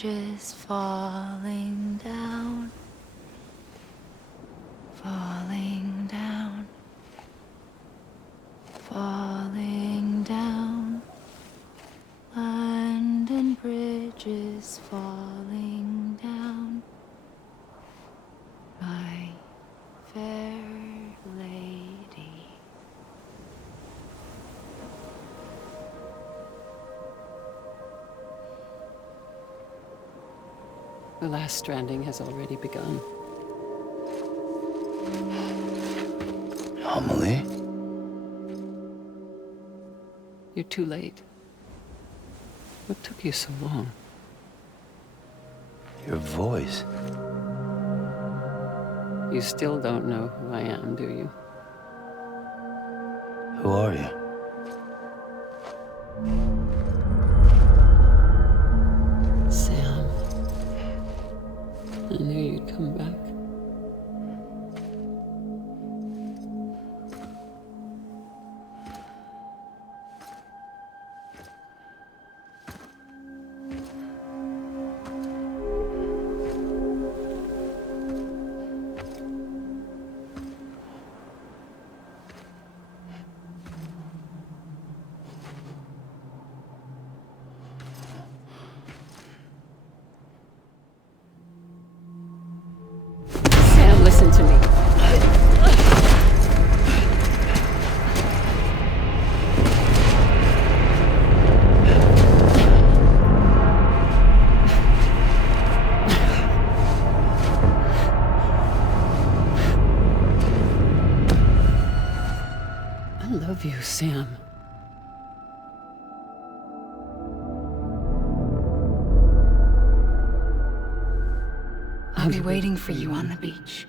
bridges falling down, falling down, falling down. London bridges falling down, my fair lady. The last stranding has already begun. Amelie? You're too late. What took you so long? Your voice. You still don't know who I am, do you? Who are you? Sam. I knew you'd come back. Sam, listen to me. I love you, Sam. I'll be waiting for you on the beach.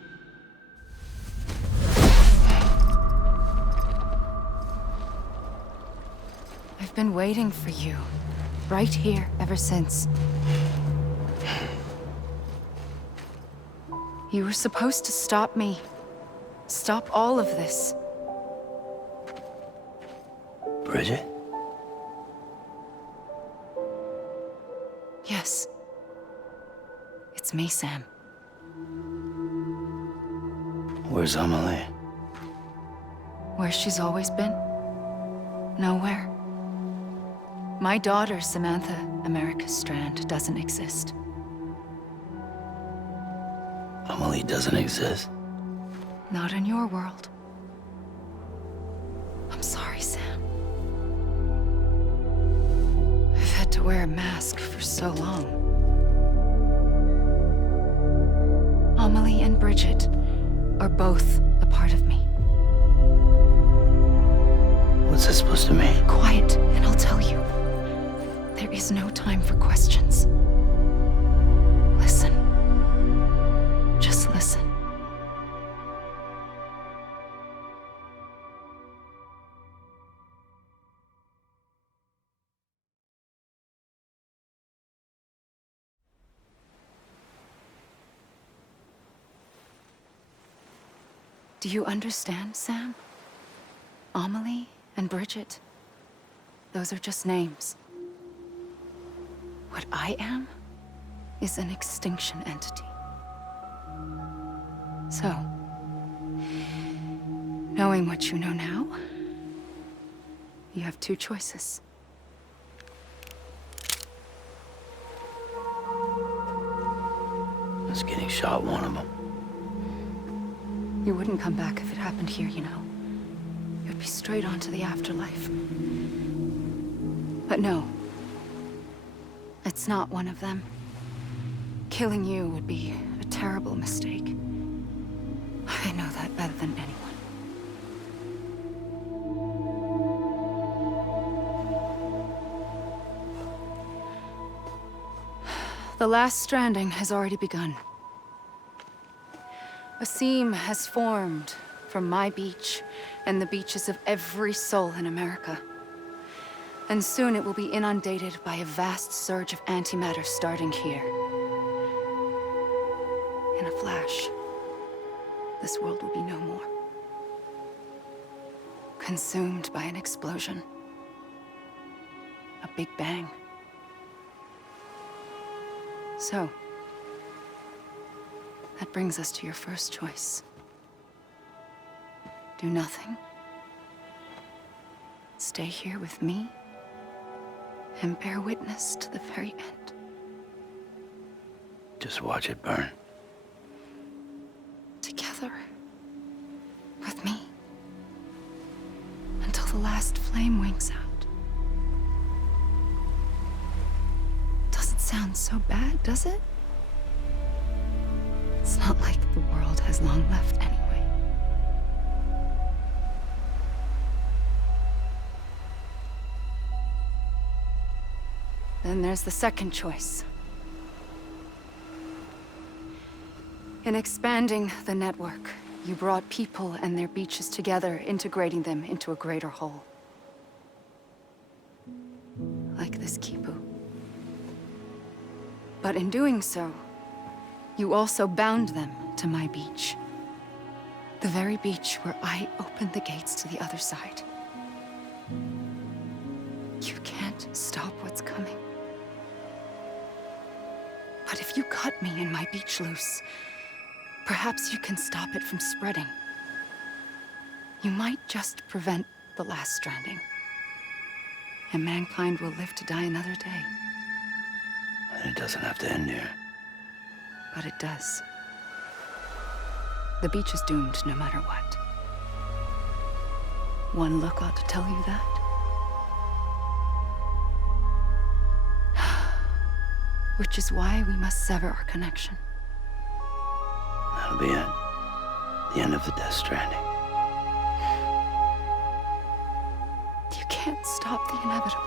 I've been waiting for you, right here, ever since. You were supposed to stop me. Stop all of this. Bridget? Yes. It's me, Sam. Where's Amelie? Where she's always been. Nowhere. My daughter, Samantha America Strand, doesn't exist. Amelie doesn't exist. Not in your world. I'm sorry, Sam. I've had to wear a mask for so long. Amelie and Bridget are both a part of me. What's that supposed to mean? Quiet, and I'll tell you. There is no time for questions. Listen. Just listen. Do you understand, Sam? Amelie and Bridget, those are just names. What I am is an extinction entity. So, knowing what you know now, you have two choices. Is getting shot one of them? You wouldn't come back if it happened here, you know. You'd be straight on to the afterlife. But no. It's not one of them. Killing you would be a terrible mistake. I know that better than anyone. The last stranding has already begun. A seam has formed from my beach and the beaches of every soul in America. And soon it will be inundated by a vast surge of antimatter starting here. In a flash, this world will be no more. Consumed by an explosion. A big bang. So, that brings us to your first choice. Do nothing. Stay here with me and bear witness to the very end. Just watch it burn. Together. With me. Until the last flame winks out. Doesn't sound so bad, does it? It's not like the world has long left anyway. Then there's the second choice. In expanding the network, you brought people and their beaches together, integrating them into a greater whole. Like this Kipu. But in doing so, you also bound them to my beach. The very beach where I opened the gates to the other side. You can't stop what's coming. But if you cut me and my beach loose, perhaps you can stop it from spreading. You might just prevent the last stranding. And mankind will live to die another day. And it doesn't have to end here. But it does. The beach is doomed no matter what. One look ought to tell you that. Which is why we must sever our connection. That'll be it. The end of the Death Stranding. You can't stop the inevitable.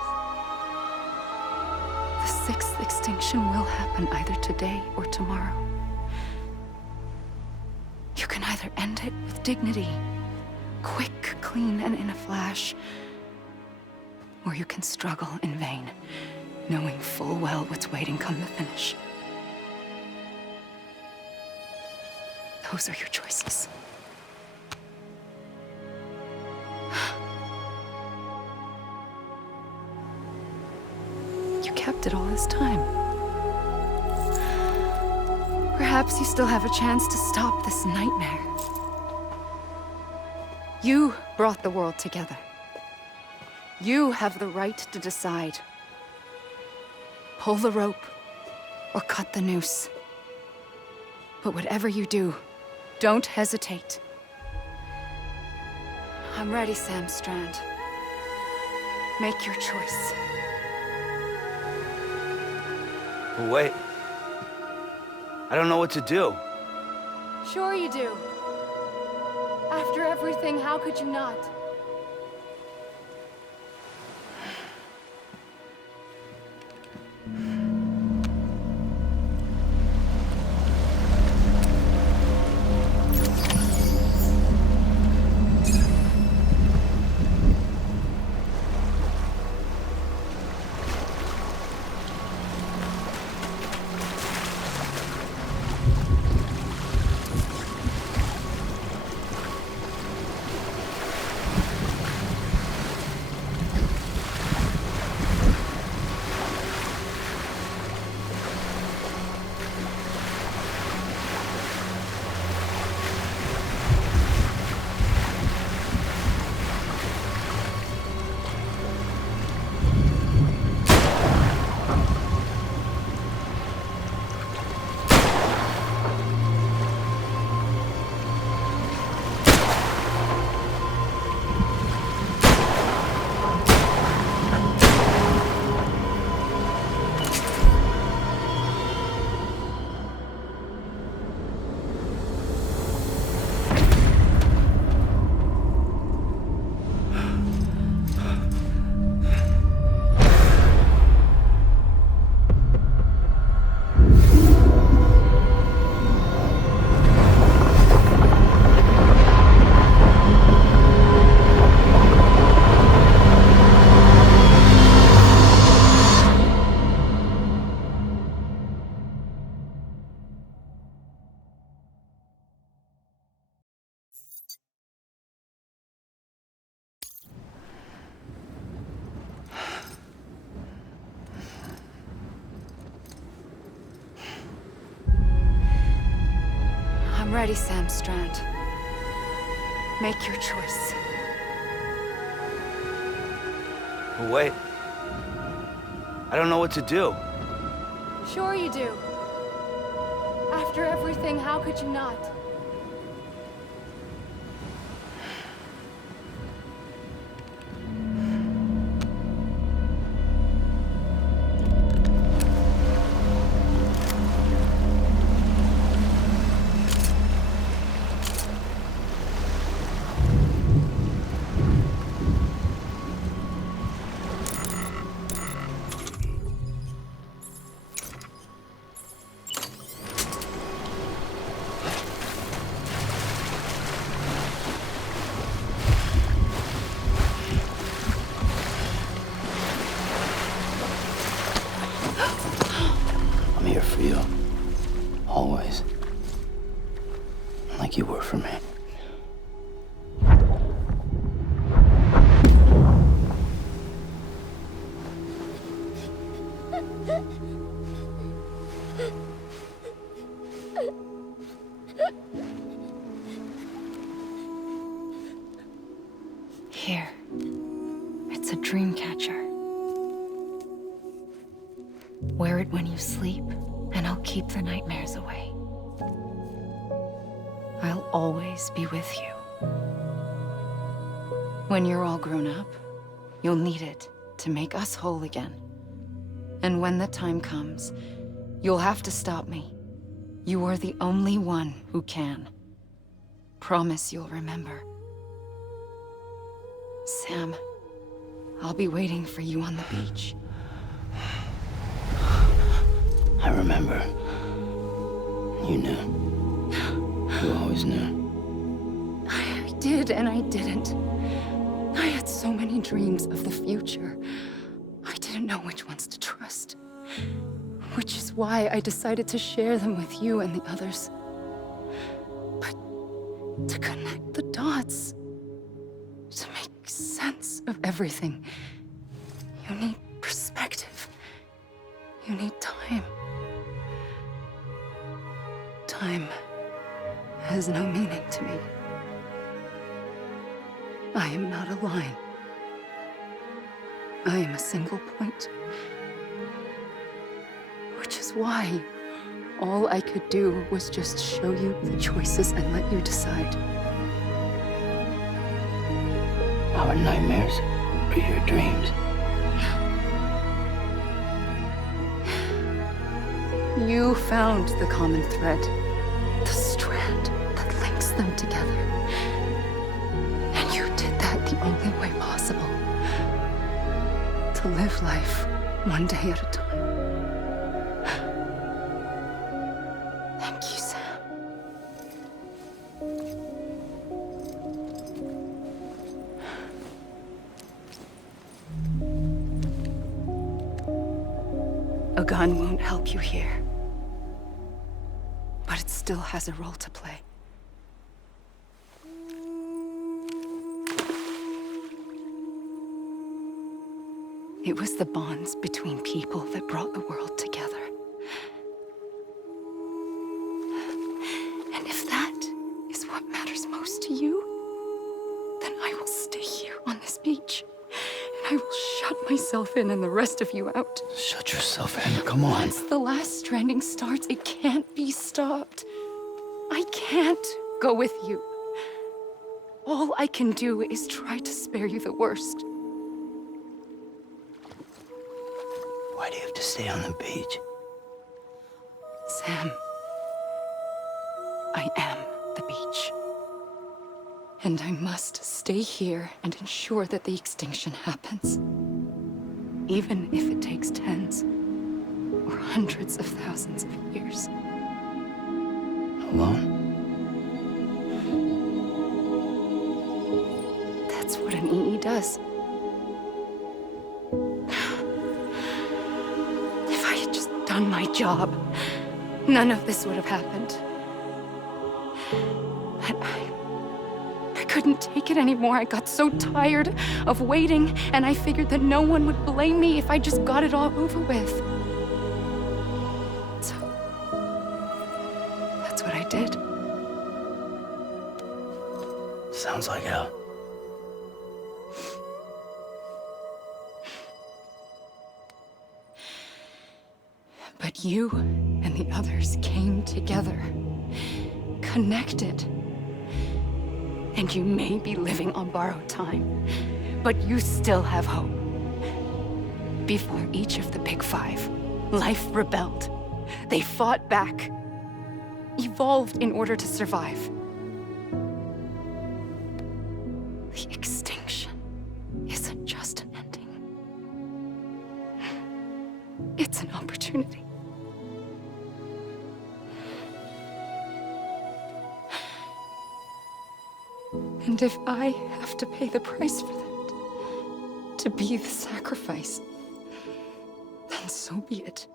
The sixth extinction will happen either today or tomorrow. You can either end it with dignity, quick, clean, and in a flash, or you can struggle in vain, knowing full well what's waiting come the finish. Those are your choices. You kept it all this time. Perhaps you still have a chance to stop this nightmare. You brought the world together. You have the right to decide. Pull the rope, or cut the noose. But whatever you do, don't hesitate. I'm ready, Sam Strand. Make your choice. Wait. I don't know what to do. Sure you do. After everything, how could you not? Alrighty, Sam Strand. Make your choice. But wait. I don't know what to do. Sure you do. After everything, how could you not? I'm here for you. Always. Like you were for me. Here. It's a dream catcher. Wear it when you sleep, and I'll keep the nightmares away. I'll always be with you. When you're all grown up, you'll need it to make us whole again. And when the time comes, you'll have to stop me. You are the only one who can. Promise you'll remember. Sam, I'll be waiting for you on the beach. I remember. You knew. You always knew. I did and I didn't. I had so many dreams of the future. I didn't know which ones to trust. Which is why I decided to share them with you and the others. But to connect the dots, to make sense of everything, you need perspective. You need time. Time has no meaning to me. I am not a line. I am a single point. Which is why all I could do was just show you the choices and let you decide. Our nightmares are your dreams. You found the common thread, the strand that links them together. And you did that the only way possible. To live life one day at a time. Thank you, Sam. A gun won't help you here. But it still has a role to play. It was the bonds between people that brought the world together. And if that is what matters most to you, then I will stay here on this beach. And I will shut myself in and the rest of you out. Shut yourself in. Come on. Once the last stranding starts, it can't be stopped. I can't go with you. All I can do is try to spare you the worst. Why do you have to stay on the beach? Sam, I am the beach. And I must stay here and ensure that the extinction happens. Even if it takes tens or hundreds of thousands of years. Alone? That's what an EE does. If I had just done my job, none of this would have happened. But I couldn't take it anymore. I got so tired of waiting, and I figured that no one would blame me if I just got it all over with. So, that's what I did. Sounds like hell. But you and the others came together, connected. And you may be living on borrowed time, but you still have hope. Before each of the Big Five, life rebelled. They fought back, evolved in order to survive. The extinction isn't just an ending. It's an opportunity. And if I have to pay the price for that, to be the sacrifice, then so be it.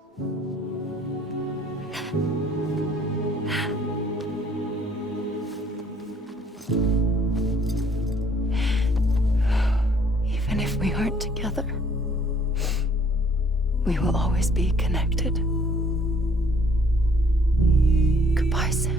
Even if we aren't together, we will always be connected. Goodbye, Sam.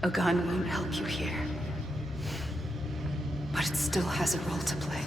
A gun won't help you here, but it still has a role to play.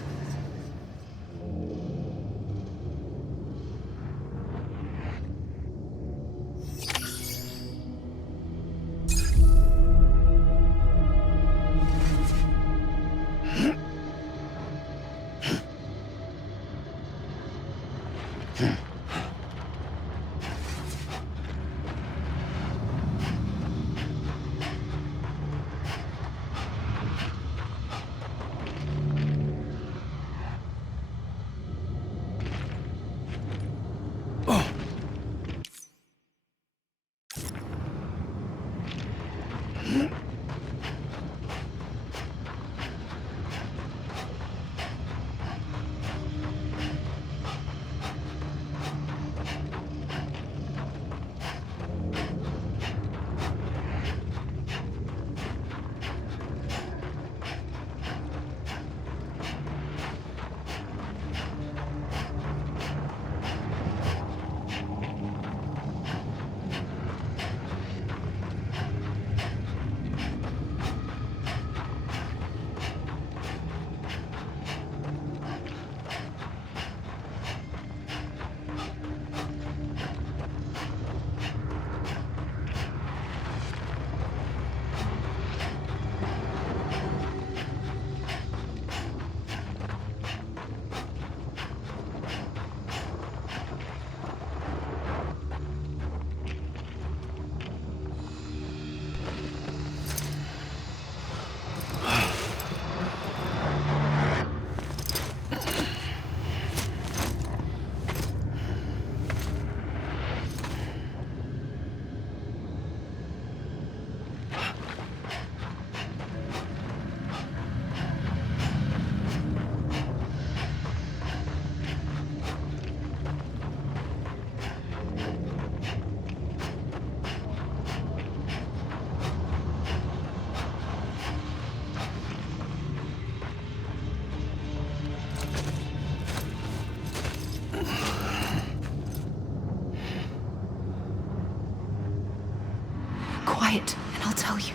Quiet, and I'll tell you.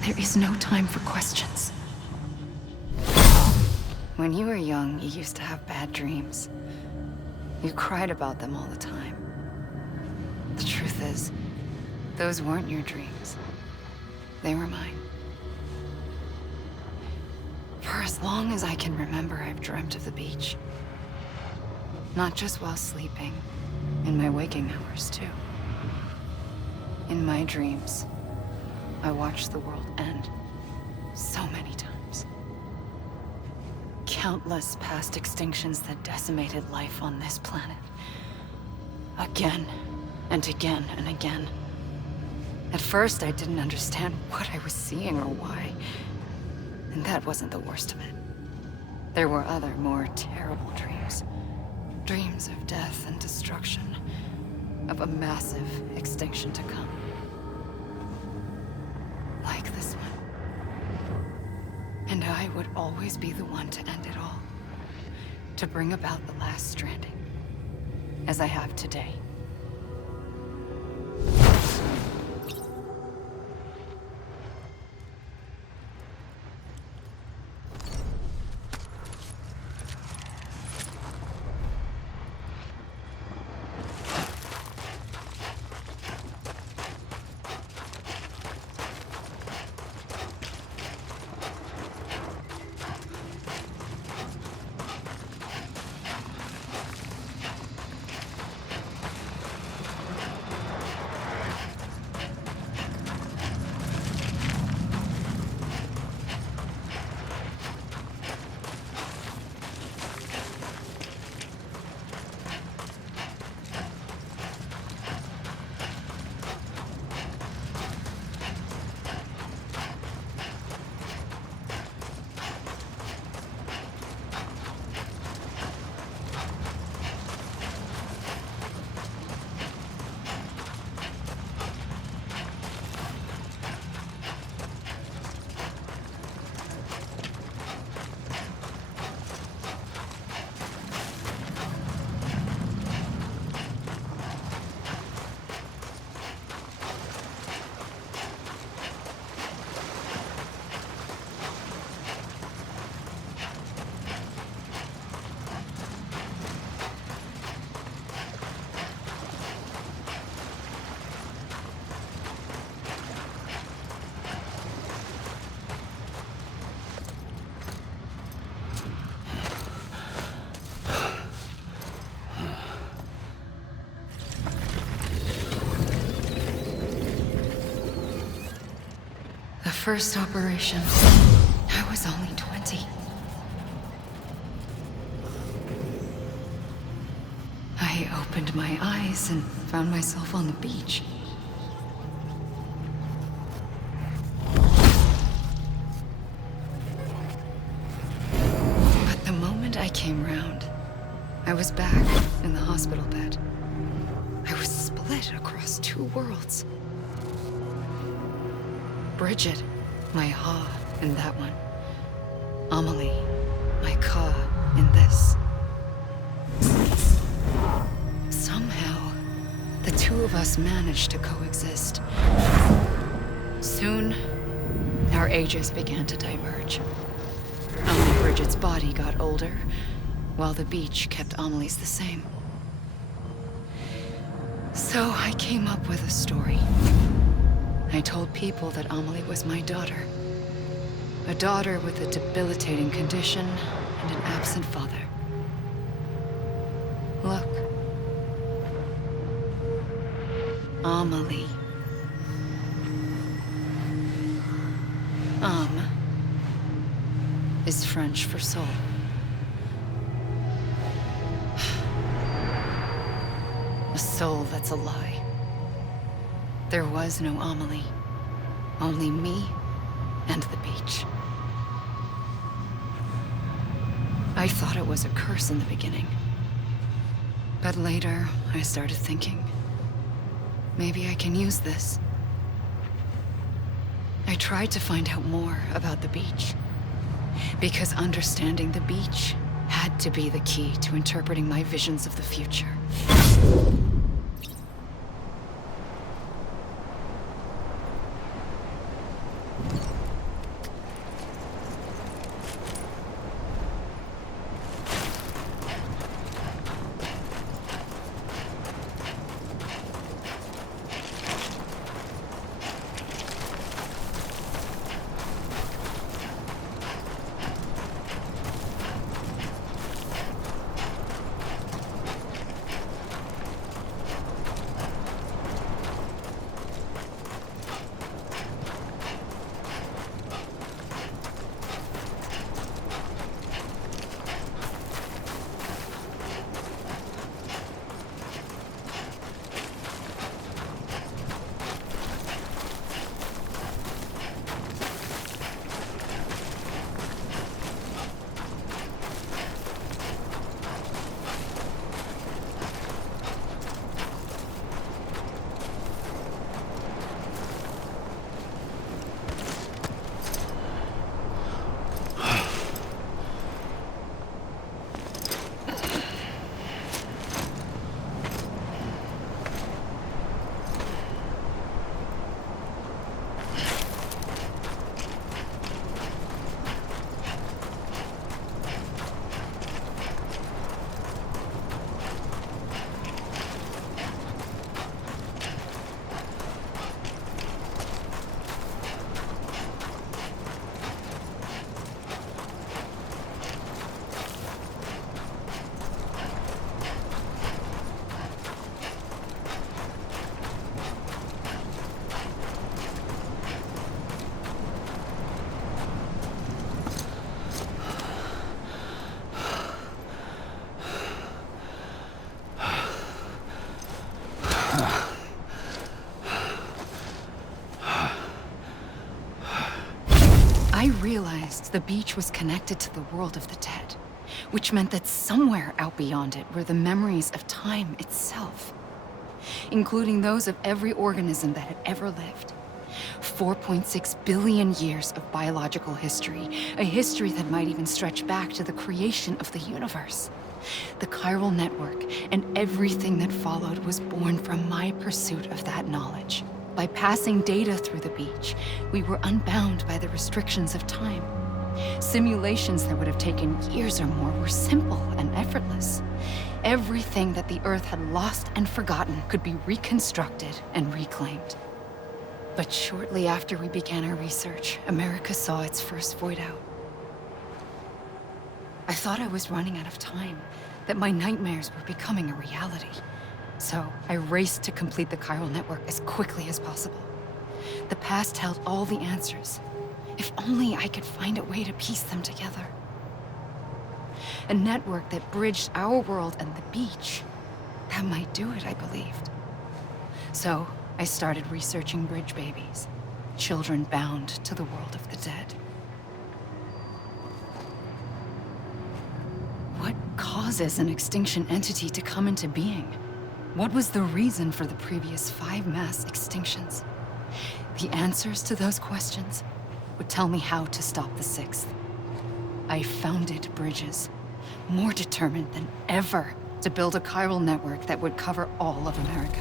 There is no time for questions. When you were young, you used to have bad dreams. You cried about them all the time. The truth is, those weren't your dreams. They were mine. For as long as I can remember, I've dreamt of the beach. Not just while sleeping, in my waking hours too. In my dreams, I watched the world end so many times. Countless past extinctions that decimated life on this planet. Again, and again, and again. At first, I didn't understand what I was seeing or why. And that wasn't the worst of it. There were other, more terrible dreams. Dreams of death and destruction. Of a massive extinction to come. Like this one. And I would always be the one to end it all. To bring about the last stranding. As I have today. The first operation, I was only 20. I opened my eyes and found myself on the beach. But the moment I came round, I was back in the hospital bed. I was split across two worlds. Bridget, my Ha in that one. Amelie, my Ka in this. Somehow, the two of us managed to coexist. Soon, our ages began to diverge. Only Bridget's body got older, while the beach kept Amelie's the same. So I came up with a story. I told people that Amelie was my daughter. A daughter with a debilitating condition and an absent father. Look. Amelie. Is French for soul. A soul that's a lie. There was no Amelie. Only me and the beach. I thought it was a curse in the beginning. But later, I started thinking, maybe I can use this. I tried to find out more about the beach. Because understanding the beach had to be the key to interpreting my visions of the future. I realized the beach was connected to the world of the dead, which meant that somewhere out beyond it were the memories of time itself, including those of every organism that had ever lived. 4.6 billion years of biological history, a history that might even stretch back to the creation of the universe. The chiral network and everything that followed was born from my pursuit of that knowledge. By passing data through the beach, we were unbound by the restrictions of time. Simulations that would have taken years or more were simple and effortless. Everything that the Earth had lost and forgotten could be reconstructed and reclaimed. But shortly after we began our research, America saw its first void out. I thought I was running out of time, that my nightmares were becoming a reality. So I raced to complete the chiral network as quickly as possible. The past held all the answers. If only I could find a way to piece them together. A network that bridged our world and the beach. That might do it, I believed. So I started researching bridge babies, children bound to the world of the dead. What causes an extinction entity to come into being? What was the reason for the previous 5 mass extinctions? The answers to those questions would tell me how to stop the 6th. I founded bridges, more determined than ever to build a chiral network that would cover all of America.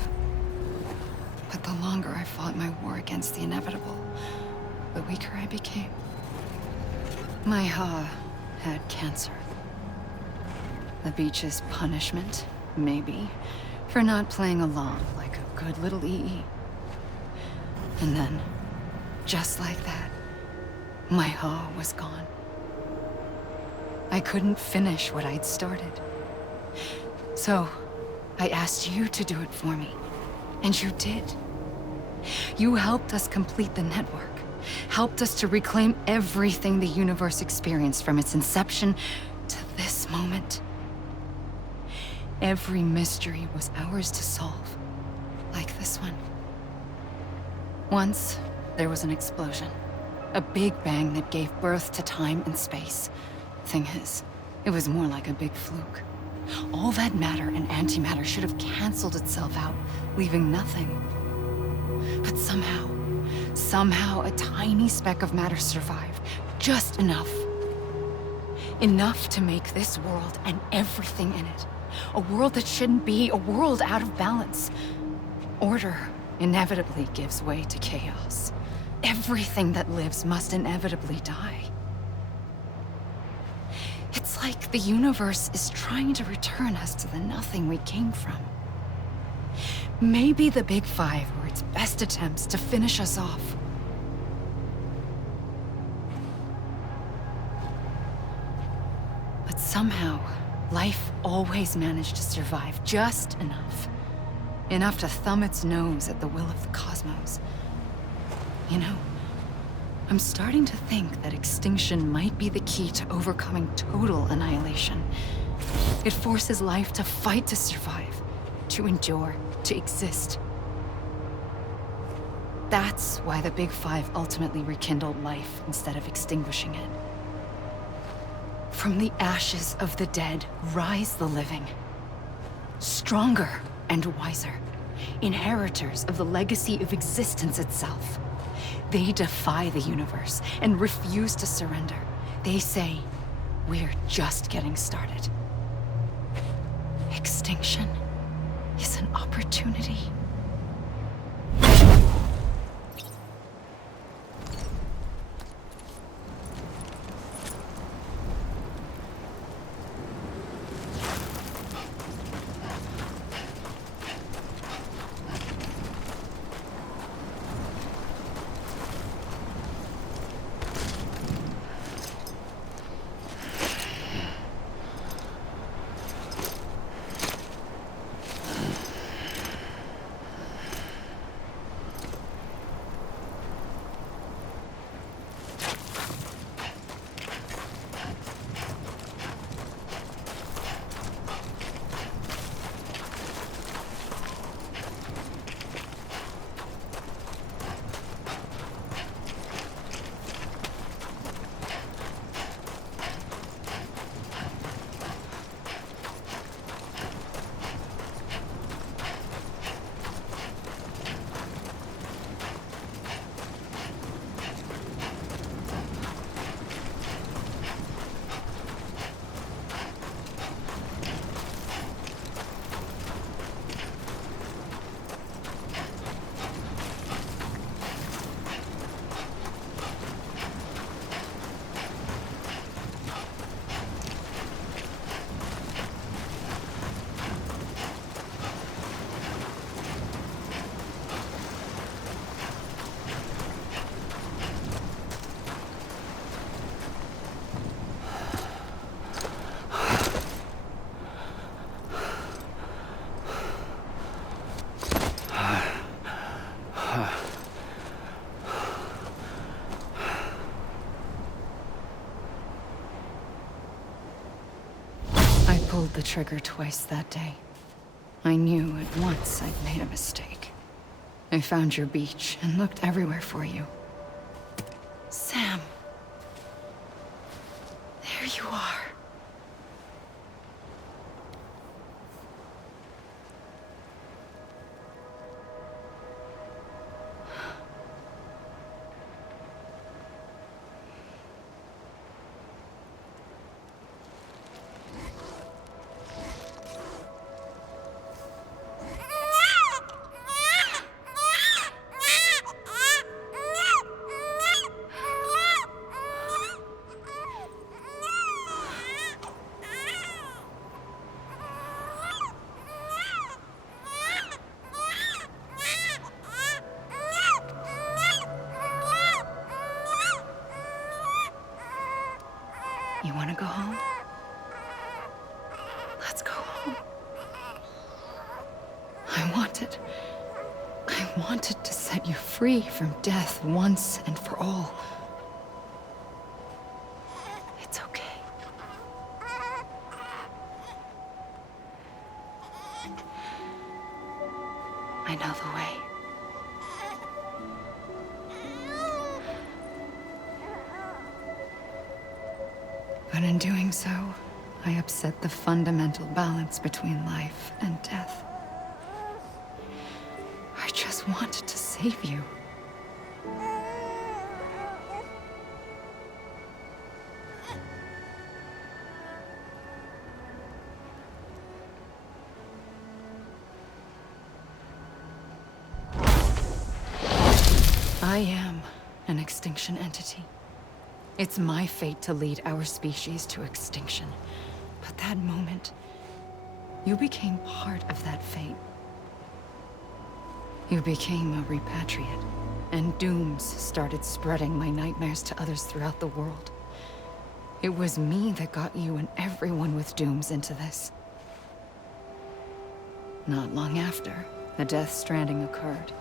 But the longer I fought my war against the inevitable, the weaker I became. My Ha had cancer. The beach's punishment, maybe, for not playing along like a good little EE. And then, just like that, my Ha was gone. I couldn't finish what I'd started. So, I asked you to do it for me. And you did. You helped us complete the network. Helped us to reclaim everything the universe experienced from its inception to this moment. Every mystery was ours to solve. Like this one. Once, there was an explosion. A big bang that gave birth to time and space. Thing is, it was more like a big fluke. All that matter and antimatter should have canceled itself out, leaving nothing. But somehow a tiny speck of matter survived. Just enough. Enough to make this world and everything in it. A world that shouldn't be, a world out of balance. Order inevitably gives way to chaos. Everything that lives must inevitably die. It's like the universe is trying to return us to the nothing we came from. Maybe the Big Five were its best attempts to finish us off. But somehow, life always managed to survive just enough. Enough to thumb its nose at the will of the cosmos. You know, I'm starting to think that extinction might be the key to overcoming total annihilation. It forces life to fight to survive, to endure, to exist. That's why the Big Five ultimately rekindled life instead of extinguishing it. From the ashes of the dead rise the living. Stronger and wiser. Inheritors of the legacy of existence itself. They defy the universe and refuse to surrender. They say, we're just getting started. Extinction is an opportunity. pulled the trigger twice that day. I knew at once I'd made a mistake. I found your beach and looked everywhere for you. Sam. There you are. You want to go home? Let's go home. I wanted to set you free from death once and for all. It's okay. I know the way. But in doing so, I upset the fundamental balance between life and death. I just wanted to save you. I am an extinction entity. It's my fate to lead our species to extinction. But that moment, you became part of that fate. You became a repatriate, and dooms started spreading my nightmares to others throughout the world. It was me that got you and everyone with dooms into this. Not long after, the Death Stranding occurred.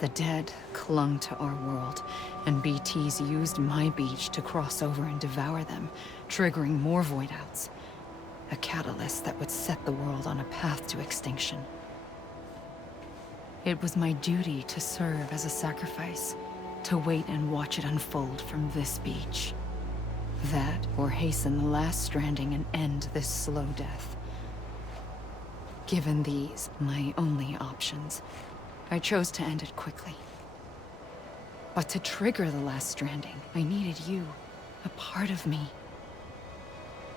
The dead clung to our world, and BTs used my beach to cross over and devour them, triggering more void outs. A catalyst that would set the world on a path to extinction. It was my duty to serve as a sacrifice, to wait and watch it unfold from this beach. That, or hasten the last stranding and end this slow death. Given these, my only options, I chose to end it quickly. But to trigger the last stranding, I needed you, a part of me.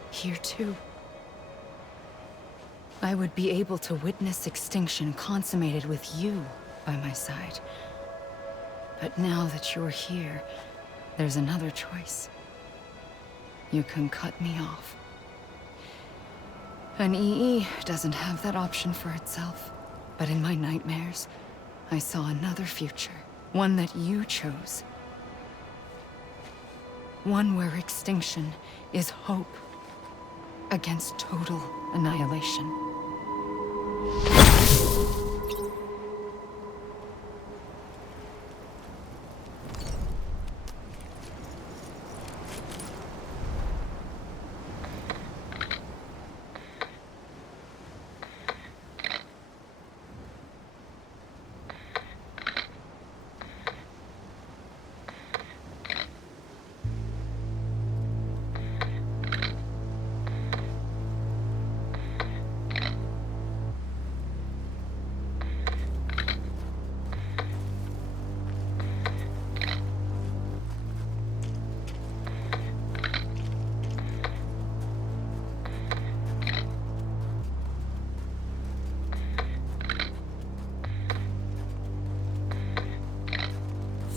Here too. I would be able to witness extinction consummated with you by my side. But now that you're here, there's another choice. You can cut me off. An EE doesn't have that option for itself. But in my nightmares, I saw another future. One that you chose. One where extinction is hope against total annihilation.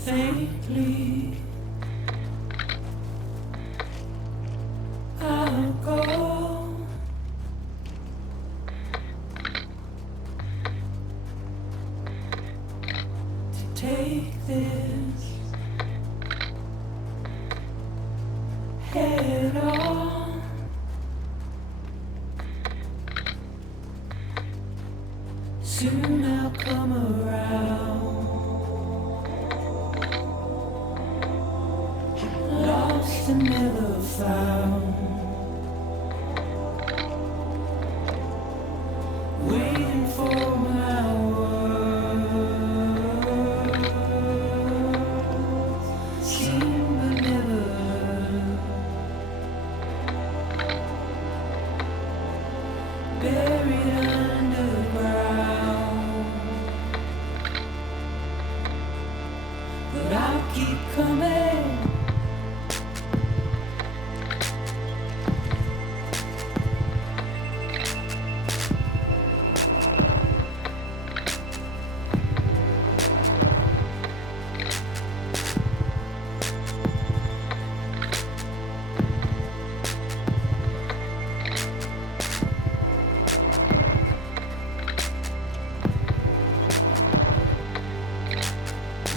Faintly, I'll go to take this head on. Soon I'll come around. Lost and never found. keep coming.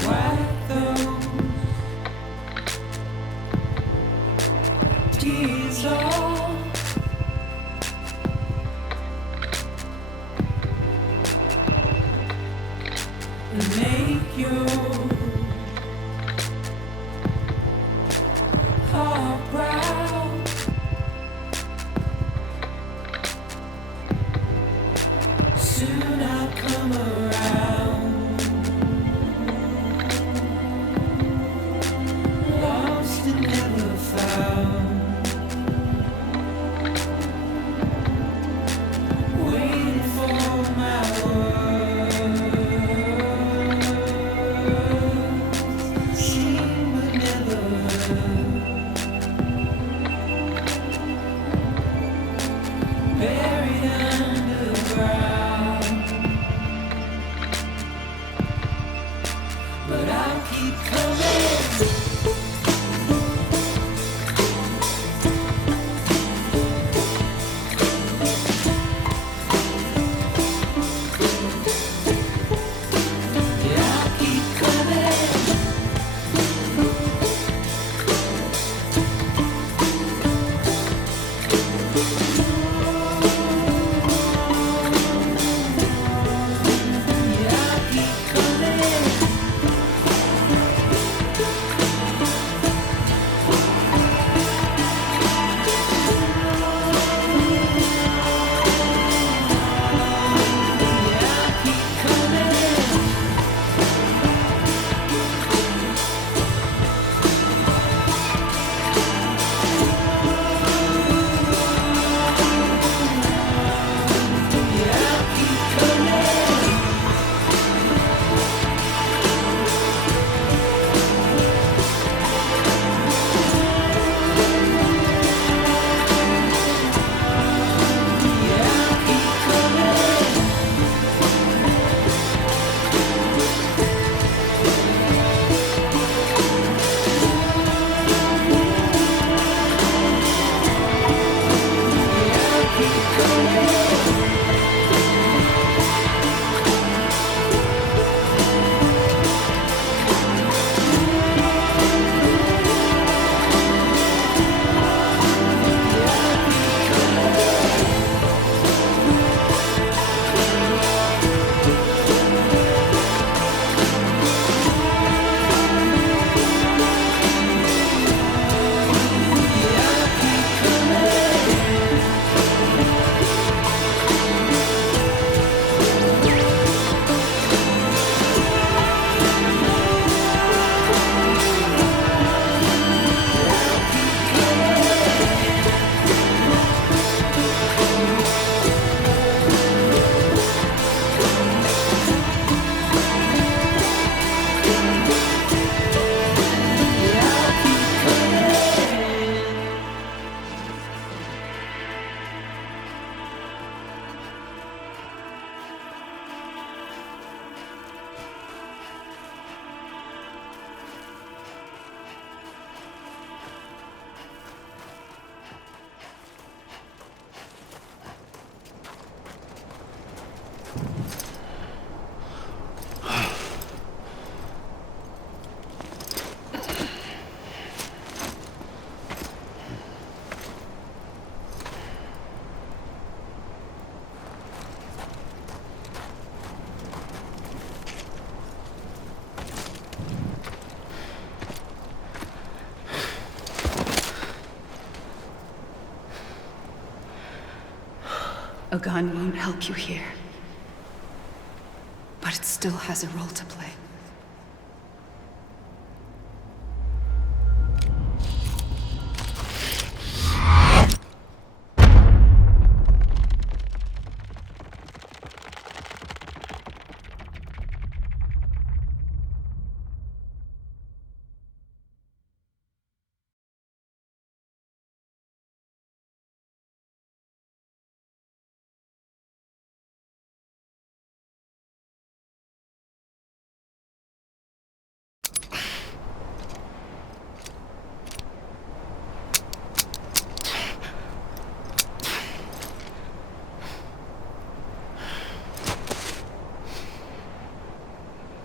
Wipe those tears off. And make your heart proud. Soon I'll come around. Lost and never found. Waiting for my words. Seen but never heard. Buried underground. But I'll keep coming. Yeah, I'll keep coming. Yeah, I'll keep coming. Yeah, I'll keep coming. Yeah, I'll keep coming. Yeah, I'll keep coming. Yeah, I'll keep coming. A gun won't help you here. But it still has a role to play.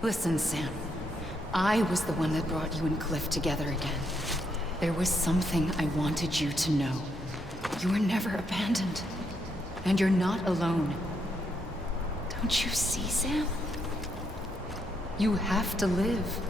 Listen, Sam. I was the one that brought you and Cliff together again. There was something I wanted you to know. You were never abandoned. And you're not alone. Don't you see, Sam? You have to live.